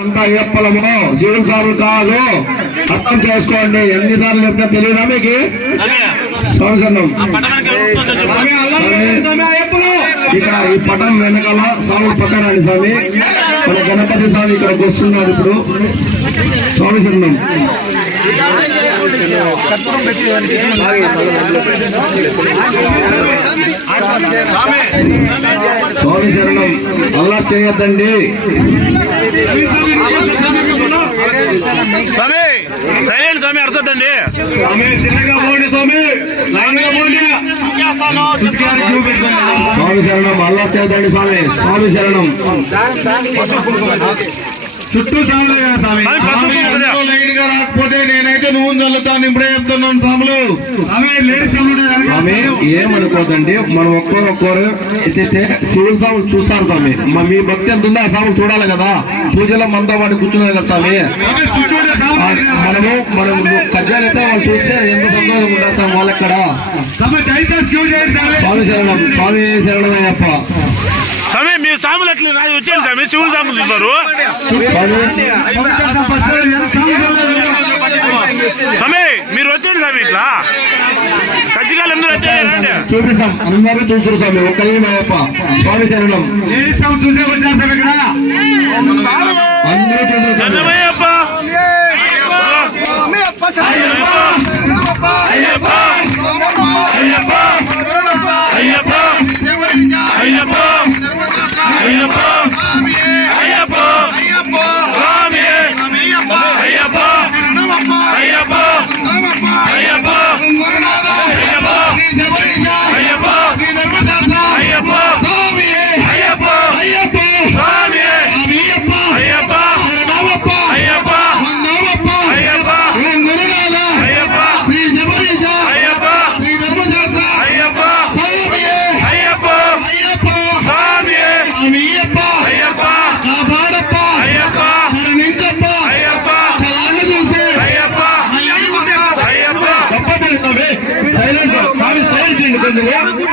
అంతా అయ్యప్పలము శివుని సార్లు కాదు, అర్థం చేసుకోండి. ఎన్నిసార్లు చెప్తా తెలియదా మీకు? ఇక్కడ ఈ పటం వెనకాల స్వామి పక్కనండి స్వామి. మన గణపతి స్వామి ఇక్కడికి వస్తున్నారు ఇప్పుడు. స్వామి శరణం. స్వామి శరణం. అల్లా చేయొద్దండి స్వామి. సైలెంట్ స్వామి, అర్థండి స్వామి. చిన్నగా పోండి స్వామి, నాన్నగా పోండి. స్వామి శరణం. అల్లా చేయొద్దండి స్వామి. స్వామి శరణం. చుట్టూ లైన్ గా రాకపోతే నేనైతే నువ్వు చల్లుతాను. ఇప్పుడే చెప్తున్నాను స్వాములు. స్వామి ఏమనుకోదండి, మనం ఒక్కొక్కరు అయితే శివుని స్వాములు చూస్తారు స్వామి. మీ భక్తి ఎంత ఉందో ఆ స్వాములు చూడాలి కదా. పూజలో మనతో పాటు కూర్చున్నారు కదా స్వామి. మనం కజ్జాలు అయితే వాళ్ళు చూస్తే ఎంత సంతోషంగా ఉంటారు స్వామి వాళ్ళక్కడ. స్వామి శరణం. స్వామి శరణం అయ్యప్ప. స్వామి మీరు సాములు ఎట్లా వచ్చేయండి స్వామి. శివుని సాములు చూస్తారు స్వామి. మీరు వచ్చేయండి స్వామి. ఇట్లా కజ్జికాయలు అందరూ వచ్చేయండి. చూపిస్తాం. అందరూ చూస్తారు స్వామి. ఒక్క అయ్యప్ప. స్వామి శరణం. అందరూ చూస్తారు.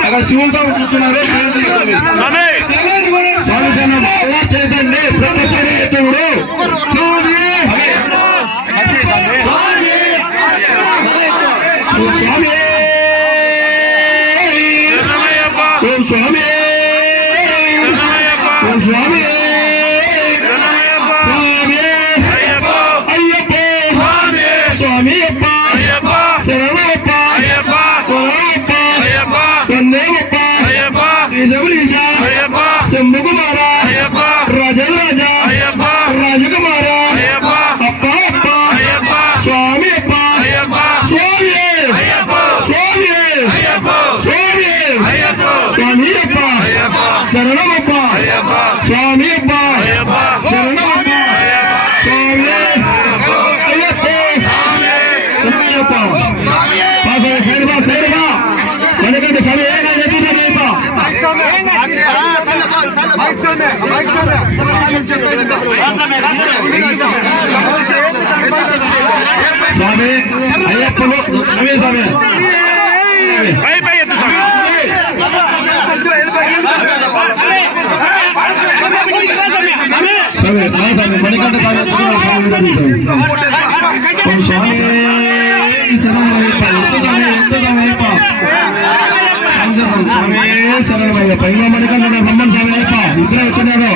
అక్కడ శివుని స్వామి చూస్తున్నారు. స్వామి శరణం. అలా చేద్దండి. ప్రతిడు స్వామి. స్వామి స్వామి. శంభుకుమార రాజరాజ రాజకుమార అప్ప అప్ప స్వామి అప్ప స్వామి స్వామి స్వామి స్వామి అప్ప శరణమప్ప స్వామి అప్ప శరణమప్ప స్వామి అయ్యప్ప అయ్యప్ప. సైడ్బా సైడ్బా మనకంటే స్వామి స్వామి అయ్యప్పలు నవే స్వామి. స్వామి స్వామి మణికంఠ స్వామి. స్వామి శరణం అయ్యప్ప. ఎంత స్వామి ఎంత స్వామి అయ్యప్ప. స్వామి శరణం అయ్యప్ప. ఇంకా మణికంఠ బ్రహ్మన్ స్వామి అయ్యప్ప. ఇద్దరే వచ్చినారు.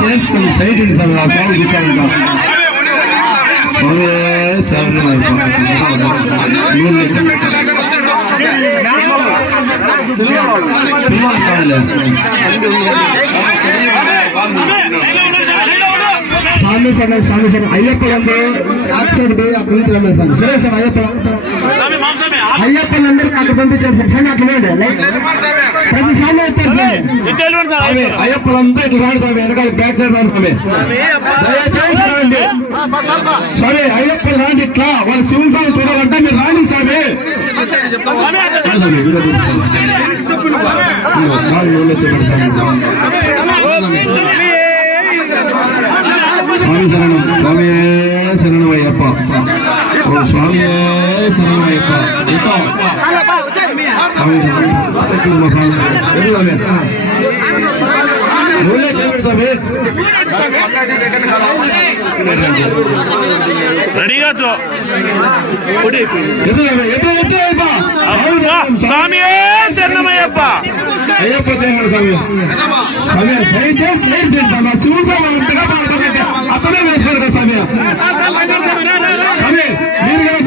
చేసుకుని సైట్ ఇది సార్. ఆ స్వామి చూసాను. స్వామి స్వామి స్వామి స్వామి అయ్యప్పలందరూ సైడ్ పోయి అక్కడ నుంచి రమ్మేస్తాను. సరే సార్ అయ్యప్పలందరూ అక్కడ పంపించారు సార్. స్వామి అట్లా ప్రతి స్వామి వస్తారు స్వామి. అయ్యప్పలందరూ ఇట్లా రాడు స్వామి. వెనకాల బ్యాక్ సైడ్ రాడు స్వామి. దయచేసి స్వామి అయ్యప్పలు రాండి. ఇట్లా వాళ్ళు శివుని స్వామి చూడాలంటే మీరు రాండి స్వామి. స్వామి శరణం. స్వామి శరణం అయ్యప్ప. ఓ స్వామి శరణమయ్యప్ప రెడీగా స్వామి శరణమయ్యప్ప అయ్యప్ప చేయాలి స్వామి స్వామి దయచేసి అతనే వేసుకోరు కదా స్వామి స్వామి మీరు కదా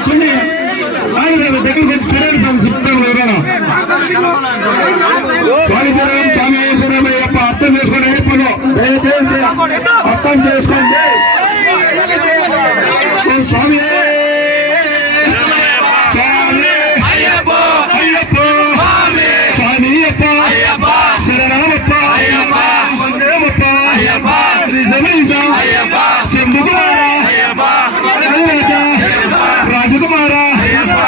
స్వామి చూడండి దగ్గరికి వచ్చి చూడండి స్వామి చెప్తాను ఎవరైనా స్వామి శరణం స్వామి శరణమయ్యప్ప అర్థం చేసుకోండి అయ్యప్పను దయచేసి అర్థం చేసుకోండి స్వామి రాజకుమార అయ్యప్ప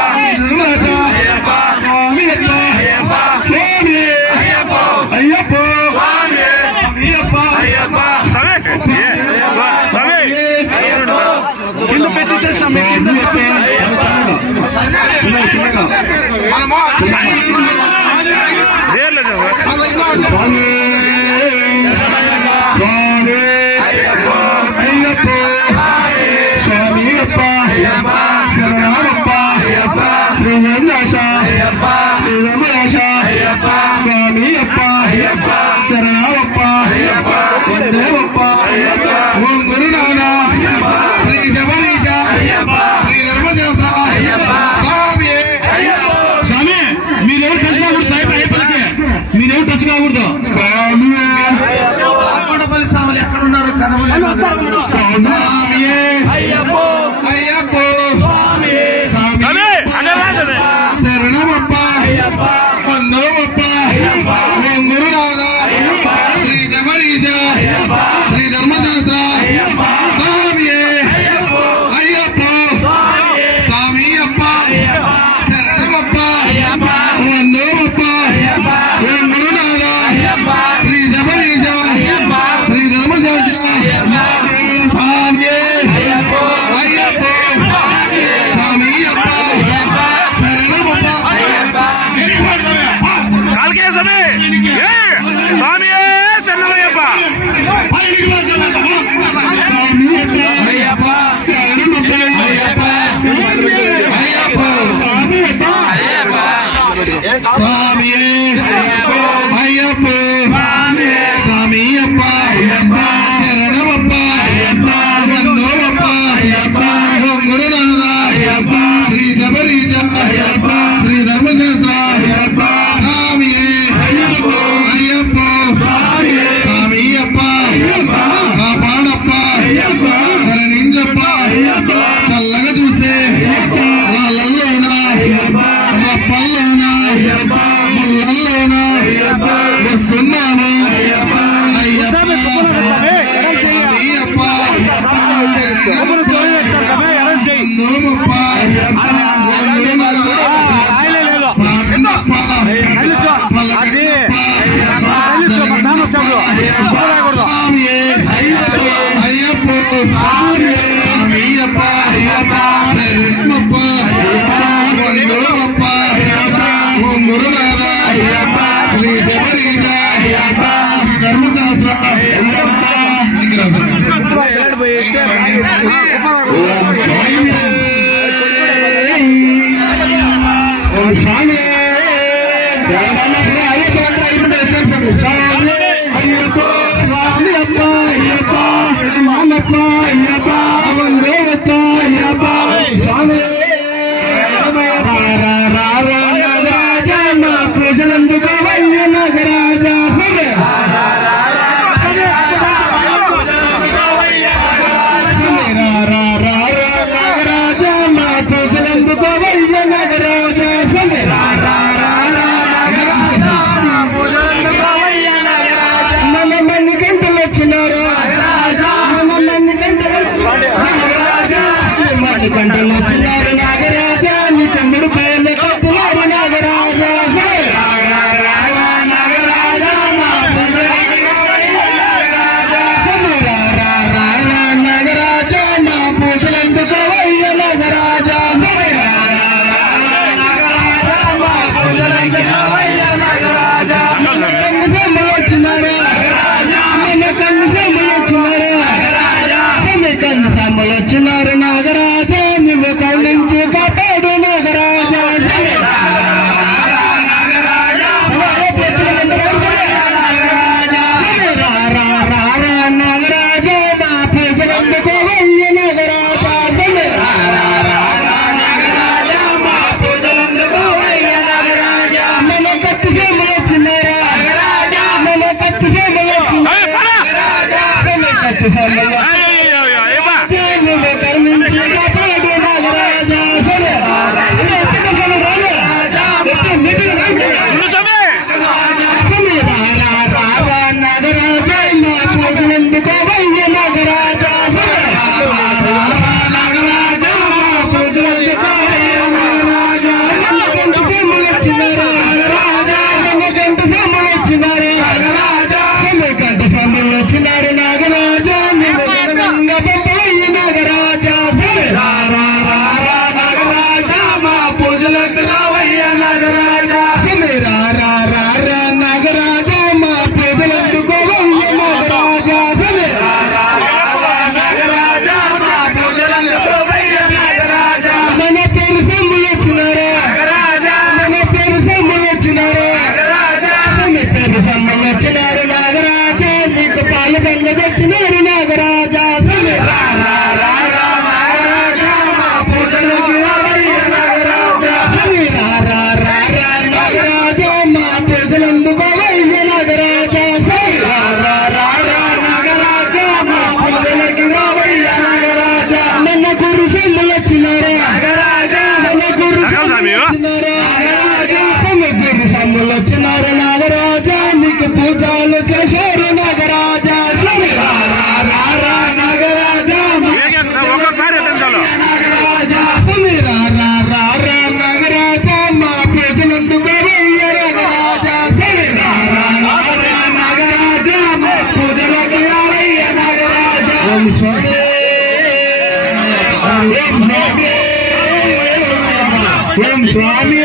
మీరేం టచ్ కాకూడదు ఎక్కడున్నారు శరణమప్ప వందోమప్ప ఓం గురునాథ శ్రీ శబరీశ శ్రీ ధర్మశాస్త్ర స్వామియే అయ్యప్ప స్వామి అప్ప శరణమప్ప వందోమప్ప ఓం గురునాథ శ్రీ శబరీశ శ్రీ ధర్మశాస్త్ర స్వామియే అయ్యప్ప స్వామి అప్ప స్వామి శరణమయ్యప్ప స్వామి అయ్యప్ప స్వామి అప్ప శరణమప్ప వందోమప్ప గురునాథ స్వాములు వచ్చినారా నాగరాజా సముద్ర స్వాములు వచ్చినారు నాగరాజా నీకు పూజలు చేశారు నాగరాజా నాగరాజా ఒక్కొక్కసారి ఎత్తించాలి. సమీరా నాగరాజా మా పూజలందుకు నాగరాజా సమీరా నాగరాజా మా పూజలకు నాగరాజా ఓం స్వామి ఓం స్వామి